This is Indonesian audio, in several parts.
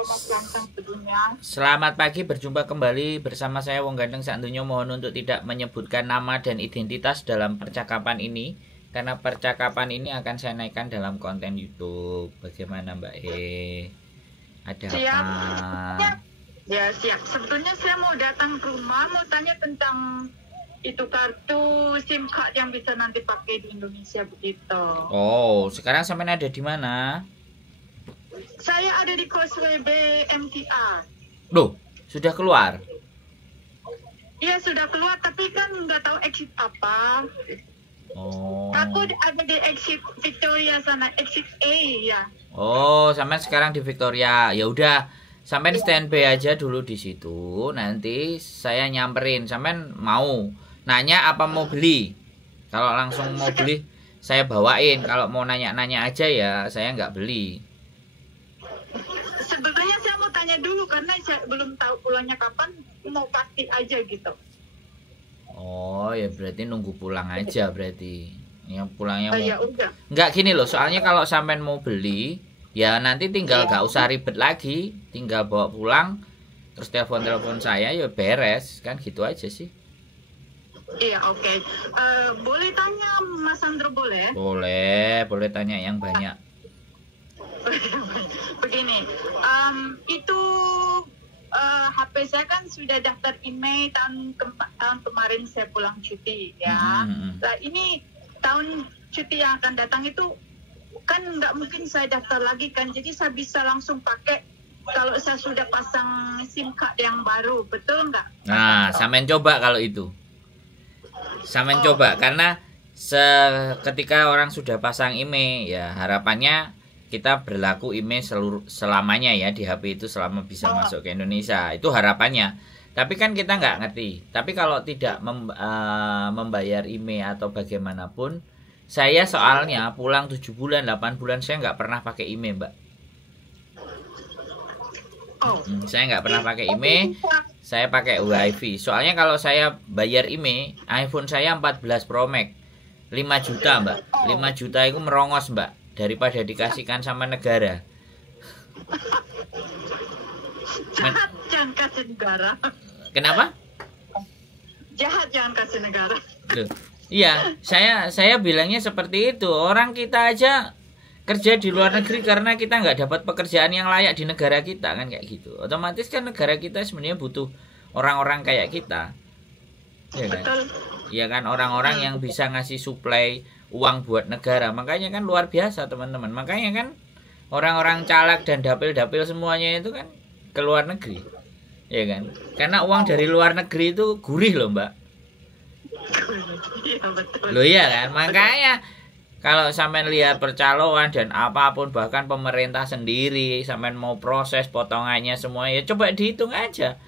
Mas Ganteng sebelumnya. Selamat pagi, berjumpa kembali bersama saya Wong Ganteng Sakdonya. Mohon untuk tidak menyebutkan nama dan identitas dalam percakapan ini, karena percakapan ini akan saya naikkan dalam konten YouTube. Bagaimana Mbak E? Ada Siap. apa? Ya siap. Sebetulnya saya mau datang ke rumah, mau tanya tentang itu kartu SIM card yang bisa nanti pakai di Indonesia begitu. Oh, sekarang sampai ada di mana? Saya ada di Causeway Bay MTR. Loh, sudah keluar? Iya sudah keluar, tapi kan nggak tahu exit apa. Oh. Aku ada di exit Victoria sana, exit A ya. Oh, sampai sekarang di Victoria. Ya udah, sampai standby aja dulu di situ. Nanti saya nyamperin. Sampai mau nanya apa mau beli? Kalau langsung mau beli, saya bawain. Kalau mau nanya-nanya aja ya, saya nggak beli. Sebetulnya saya mau tanya dulu karena saya belum tahu pulangnya kapan, mau pasti aja gitu. Oh, ya berarti nunggu pulang aja berarti. Yang pulangnya mau. Ya udah. Nggak gini loh, soalnya kalau sampai mau beli, ya nanti tinggal nggak usah ribet lagi, tinggal bawa pulang, terus telepon saya ya beres, kan gitu aja sih. Iya, oke. Boleh tanya Mas Andro boleh? Boleh tanya yang banyak. Begini, itu HP saya kan sudah daftar email tahun kemarin saya pulang cuti ya. Nah ini tahun cuti yang akan datang itu kan nggak mungkin saya daftar lagi kan, jadi saya bisa langsung pakai kalau saya sudah pasang SIM card yang baru, betul nggak? Nah, sampean coba kalau itu. Sampean coba karena ketika orang sudah pasang email ya harapannya kita berlaku email selamanya ya di HP itu selama bisa masuk ke Indonesia. Itu harapannya. Tapi kan kita nggak ngerti. Tapi kalau tidak membayar email atau bagaimanapun, saya soalnya pulang 7 bulan, 8 bulan saya nggak pernah pakai email, Mbak. Saya nggak pernah pakai email, saya pakai WiFi. Soalnya kalau saya bayar email, iPhone saya 14 Pro Max 5 juta, Mbak. 5 juta itu merongos, Mbak. Daripada dikasihkan sama negara. Jahat jangan kasih negara. Kenapa? Jahat jangan kasih negara. Loh, iya, saya bilangnya seperti itu. Orang kita aja kerja di luar negeri karena kita nggak dapat pekerjaan yang layak di negara kita kan kayak gitu. Otomatis kan negara kita sebenarnya butuh orang-orang kayak kita. Ya kan? Betul. Ya kan, orang-orang yang bisa ngasih suplai uang buat negara. Makanya kan luar biasa teman-teman. Makanya kan orang-orang caleg dan dapil-dapil semuanya itu kan ke luar negeri. Ya kan? Karena uang dari luar negeri itu gurih loh, Mbak. Iya betul. Loh iya kan? Makanya kalau sampean lihat percaloan dan apapun, bahkan pemerintah sendiri sampean mau proses potongannya semua, ya coba dihitung aja.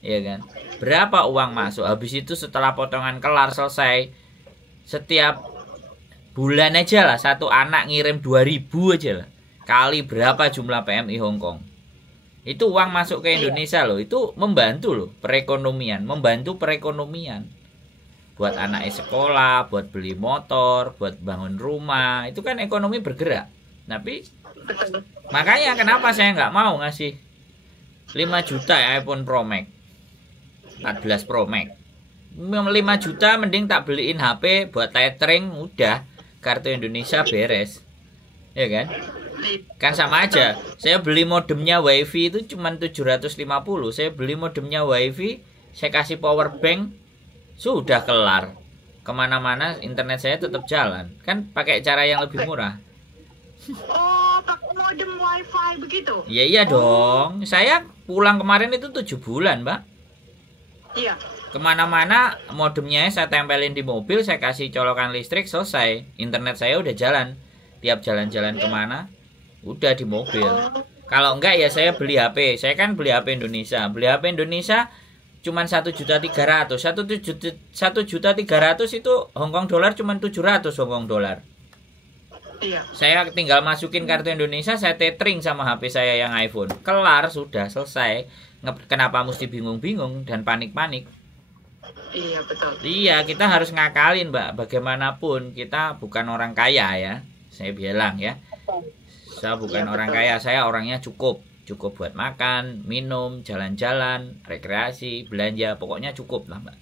Ya kan? Berapa uang masuk? Habis itu setelah potongan kelar selesai, setiap bulan aja lah satu anak ngirim 2.000 aja lah. Kali berapa jumlah PMI Hong Kong? Itu uang masuk ke Indonesia loh. Itu membantu loh perekonomian, membantu perekonomian. Buat anak sekolah, buat beli motor, buat bangun rumah, itu kan ekonomi bergerak. Tapi makanya kenapa saya nggak mau ngasih 5 juta iPhone Pro Max 14 Pro Max 5 juta mending tak beliin HP buat tethering, udah kartu Indonesia beres. Ya kan? Kan sama aja. Saya beli modemnya WiFi itu cuma 750. Saya beli modemnya WiFi, saya kasih power bank, sudah kelar. Kemana-mana internet saya tetap jalan. Kan pakai cara yang lebih murah. Oh, pakai modem WiFi begitu? Iya dong. Saya pulang kemarin itu 7 bulan, Mbak. Iya. Kemana-mana modemnya saya tempelin di mobil, saya kasih colokan listrik, selesai. Internet saya udah jalan. Tiap jalan-jalan kemana, udah di mobil. Kalau enggak ya saya beli HP. Saya kan beli HP Indonesia. Beli HP Indonesia cuman 1.300.000. 1.300.000 itu Hongkong dolar cuman 700 Hongkong dolar. Iya. Saya tinggal masukin kartu Indonesia, saya tethering sama HP saya yang iPhone. Kelar, sudah selesai. Kenapa mesti bingung-bingung dan panik-panik? Iya betul. Iya, kita harus ngakalin, Mbak. Bagaimanapun kita bukan orang kaya ya. Saya bilang ya. Saya bukan orang kaya, saya orangnya cukup. cukup buat makan, minum, jalan-jalan, rekreasi, belanja, pokoknya cukup lah Mbak.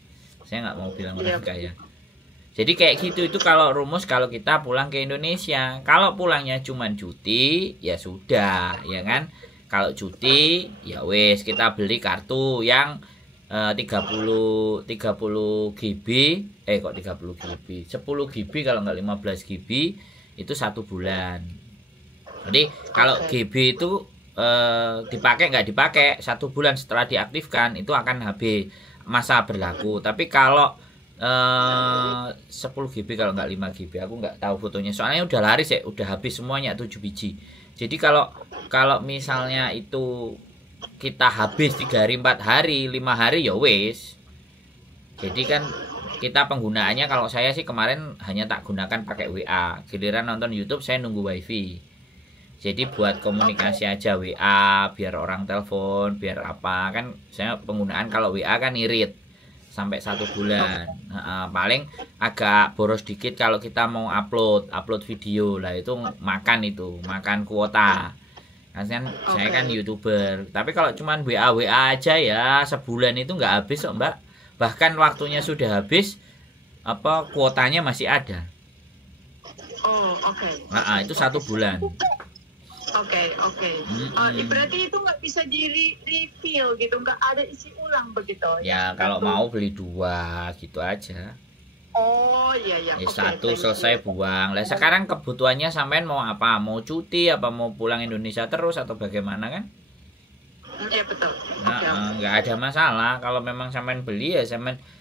Saya nggak mau bilang orang kaya. Jadi kayak gitu, itu kalau rumus kalau kita pulang ke Indonesia. Kalau pulangnya cuman cuti, ya sudah, ya kan. Kalau cuti, ya wes kita beli kartu yang 30 GB, kok 30 GB, 10 GB kalau nggak 15 GB itu 1 bulan. Jadi kalau GB itu dipakai nggak dipakai 1 bulan setelah diaktifkan itu akan habis masa berlaku. Tapi kalau 10 GB kalau nggak 5 GB, aku nggak tahu fotonya soalnya udah laris ya, udah habis semuanya 7 biji. Jadi kalau misalnya itu kita habis 3 hari 4 hari 5 hari ya wes. Jadi kan kita penggunaannya, kalau saya sih kemarin hanya tak gunakan pakai WA, giliran nonton YouTube saya nunggu wifi. Jadi buat komunikasi aja WA, biar orang telepon, biar apa, kan saya penggunaan kalau WA kan irit sampai 1 bulan. Paling agak boros dikit kalau kita mau upload video lah, itu makan kuota. Kan saya kan YouTuber. Tapi kalau cuman WA aja ya sebulan itu nggak habis kok Mbak. Bahkan waktunya sudah habis, kuotanya masih ada. Oh, oke. Itu 1 bulan. Oke. Berarti itu nggak bisa di-refill gitu, nggak ada isi ulang begitu? Ya kalau mau beli 2 gitu aja. Oh iya. Satu selesai buang. Lah sekarang kebutuhannya sampean mau apa? Mau cuti apa mau pulang Indonesia terus atau bagaimana kan? Iya betul. Nggak ada masalah. Kalau memang sampean beli ya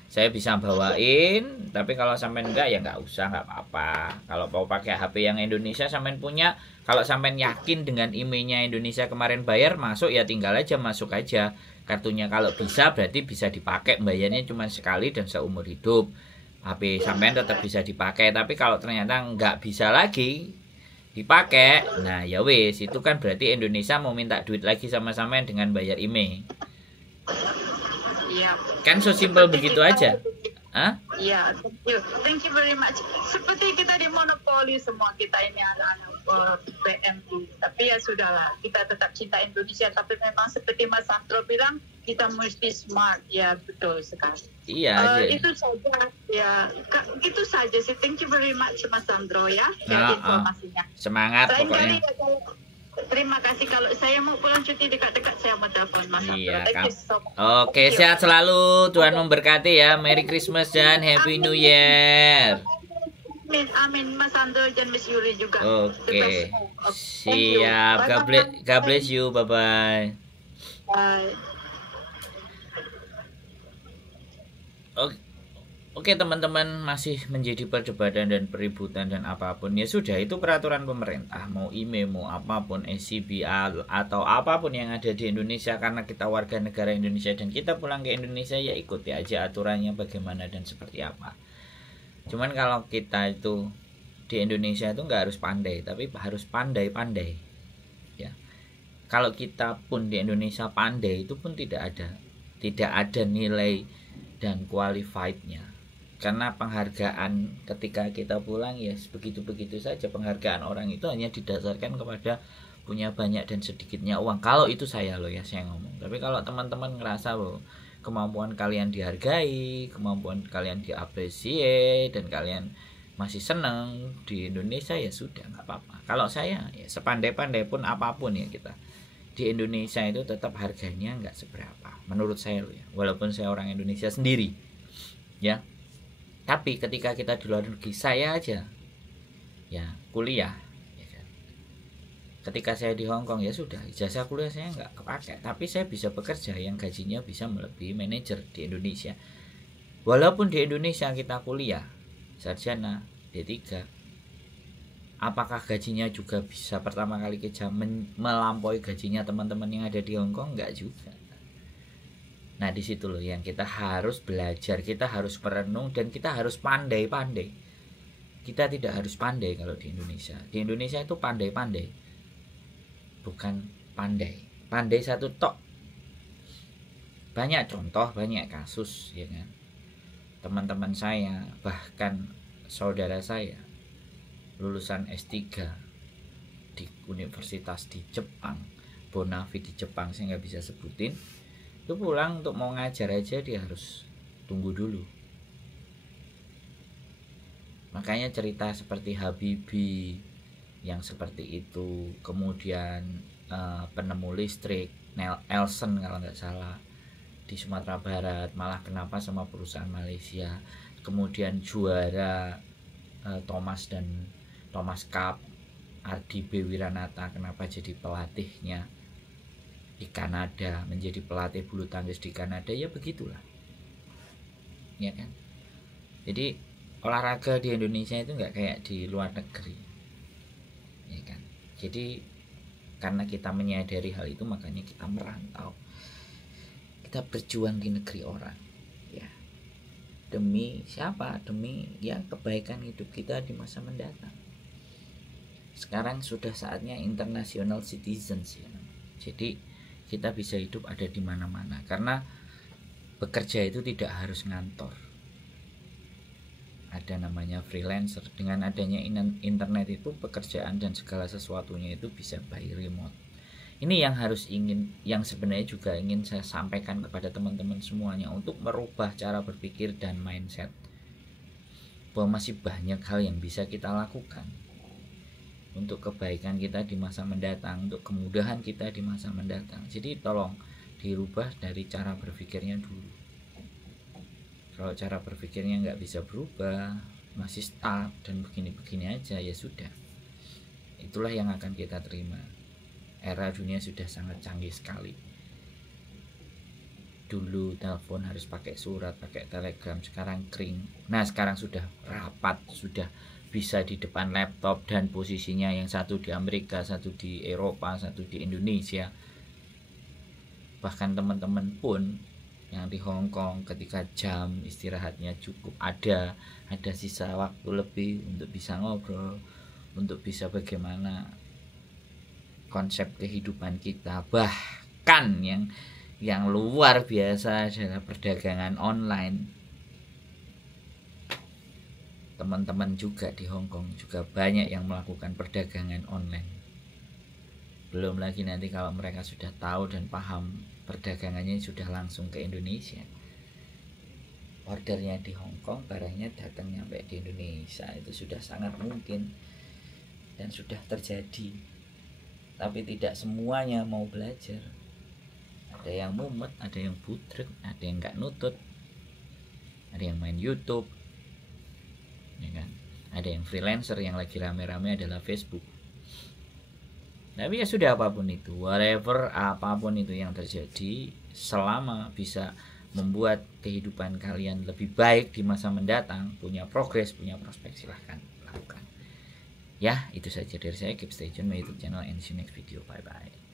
saya bisa bawain. Tapi kalau sampean enggak ya nggak usah, nggak apa-apa. Kalau mau pakai HP yang Indonesia sampean punya, kalau sampean yakin dengan emailnya Indonesia kemarin bayar masuk, ya tinggal aja masuk aja kartunya. Kalau bisa berarti bisa dipakai, bayarnya cuma sekali dan seumur hidup. HP sampean tetap bisa dipakai. Tapi kalau ternyata nggak bisa lagi dipakai, nah ya wes, itu kan berarti Indonesia mau minta duit lagi sama sampean dengan bayar email. Iya. Kan so simple begitu aja. Iya, thank you very much. Seperti kita di monopoli semua kita ini anak-anak PMI. Tapi ya sudahlah, kita tetap cinta Indonesia. Tapi memang seperti Mas Sandro bilang, kita mesti smart. Ya betul sekali. Iya. Itu saja. Ya, itu saja sih. Thank you very much Mas Sandro ya. Informasinya. Semangat pokoknya. Terima kasih. Kalau saya mau pulang cuti dekat-dekat, saya mau telepon Mas Sandro. Iya, So Oke, sehat selalu. Tuhan memberkati ya. Merry Christmas dan Happy New Year. Amin. Mas Sandro dan Miss Yuri juga. Oke. Siap. God bless you. Bye-bye. Bye. Oke teman-teman, masih menjadi perdebatan dan peributan dan apapun, ya sudah, itu peraturan pemerintah, mau IMEI mau apapun, SCB atau apapun yang ada di Indonesia, karena kita warga negara Indonesia dan kita pulang ke Indonesia, ya ikuti aja aturannya bagaimana dan seperti apa. Cuman kalau kita itu di Indonesia itu nggak harus pandai, tapi harus pandai-pandai ya. Kalau kita pun di Indonesia pandai, itu pun tidak ada nilai dan qualified-nya. Karena penghargaan ketika kita pulang ya begitu-begitu saja. Penghargaan orang itu hanya didasarkan kepada punya banyak dan sedikitnya uang. Kalau itu saya ngomong. Tapi kalau teman-teman ngerasa loh kemampuan kalian dihargai, kemampuan kalian diapresiasi, dan kalian masih senang di Indonesia, ya sudah, nggak apa-apa. Kalau saya ya sepandai-pandai pun apapun ya kita di Indonesia itu tetap harganya nggak seberapa menurut saya ya. Walaupun saya orang Indonesia sendiri ya. Tapi ketika kita di luar negeri, saya aja ya kuliah ya kan. Ketika saya di Hong Kong ya sudah, ijazah kuliah saya nggak kepakai, tapi saya bisa bekerja yang gajinya bisa melebihi manajer di Indonesia. Walaupun di Indonesia kita kuliah sarjana D3, apakah gajinya juga bisa pertama kali kerja melampaui gajinya teman-teman yang ada di Hong Kong? Nggak juga. Nah di situ loh yang kita harus belajar, kita harus merenung, dan kita harus pandai-pandai. Kita tidak harus pandai kalau di Indonesia. Di Indonesia itu pandai-pandai, bukan pandai satu tok. Banyak contoh, banyak kasus ya kan. Teman-teman saya, bahkan saudara saya lulusan S3 di universitas di Jepang, bonafide di Jepang, saya nggak bisa sebutin, itu pulang untuk mau ngajar aja dia harus tunggu dulu. Makanya cerita seperti Habibie yang seperti itu, kemudian penemu listrik Elson kalau nggak salah di Sumatera Barat malah kenapa sama perusahaan Malaysia, kemudian juara Thomas Cup Ardi B. Wiranata kenapa jadi pelatihnya di Kanada, menjadi pelatih bulu tangkis di Kanada, ya begitulah, ya kan. Jadi olahraga di Indonesia itu nggak kayak di luar negeri, ya kan. Jadi karena kita menyadari hal itu, makanya kita merantau, kita berjuang di negeri orang, ya. Demi siapa? Demi ya kebaikan hidup kita di masa mendatang. Sekarang sudah saatnya international citizens, ya. Jadi kita bisa hidup ada di mana-mana, karena bekerja itu tidak harus ngantor. Ada namanya freelancer. Dengan adanya internet itu pekerjaan dan segala sesuatunya itu bisa by remote. Ini yang sebenarnya juga ingin saya sampaikan kepada teman-teman semuanya, untuk merubah cara berpikir dan mindset, bahwa masih banyak hal yang bisa kita lakukan untuk kebaikan kita di masa mendatang, untuk kemudahan kita di masa mendatang. Jadi tolong dirubah dari cara berpikirnya dulu. Kalau cara berpikirnya nggak bisa berubah, masih stuck dan begini-begini aja, ya sudah, itulah yang akan kita terima. Era dunia sudah sangat canggih sekali. Dulu telepon harus pakai surat, pakai telegram, sekarang kering. Nah sekarang sudah rapat, sudah bisa di depan laptop, dan posisinya yang satu di Amerika, satu di Eropa, satu di Indonesia. Bahkan teman-teman pun yang di Hong Kong, ketika jam istirahatnya cukup, ada sisa waktu lebih untuk bisa ngobrol, untuk bisa bagaimana konsep kehidupan kita. Bahkan yang luar biasa adalah perdagangan online. Teman-teman juga di Hong Kong juga banyak yang melakukan perdagangan online. Belum lagi nanti kalau mereka sudah tahu dan paham, perdagangannya sudah langsung ke Indonesia. Ordernya di Hong Kong, barangnya datang nyampe di Indonesia, itu sudah sangat mungkin dan sudah terjadi. Tapi tidak semuanya mau belajar. Ada yang mumet, ada yang budrek, ada yang nggak nutut, ada yang main YouTube, ya kan? Ada yang freelancer, yang lagi rame-rame adalah Facebook. Tapi ya sudah, apapun itu, whatever, apapun itu yang terjadi, selama bisa membuat kehidupan kalian lebih baik di masa mendatang, punya progres, punya prospek, silahkan lakukan. Ya, itu saja dari saya. Keep stay tune my YouTube channel and see you next video. Bye bye.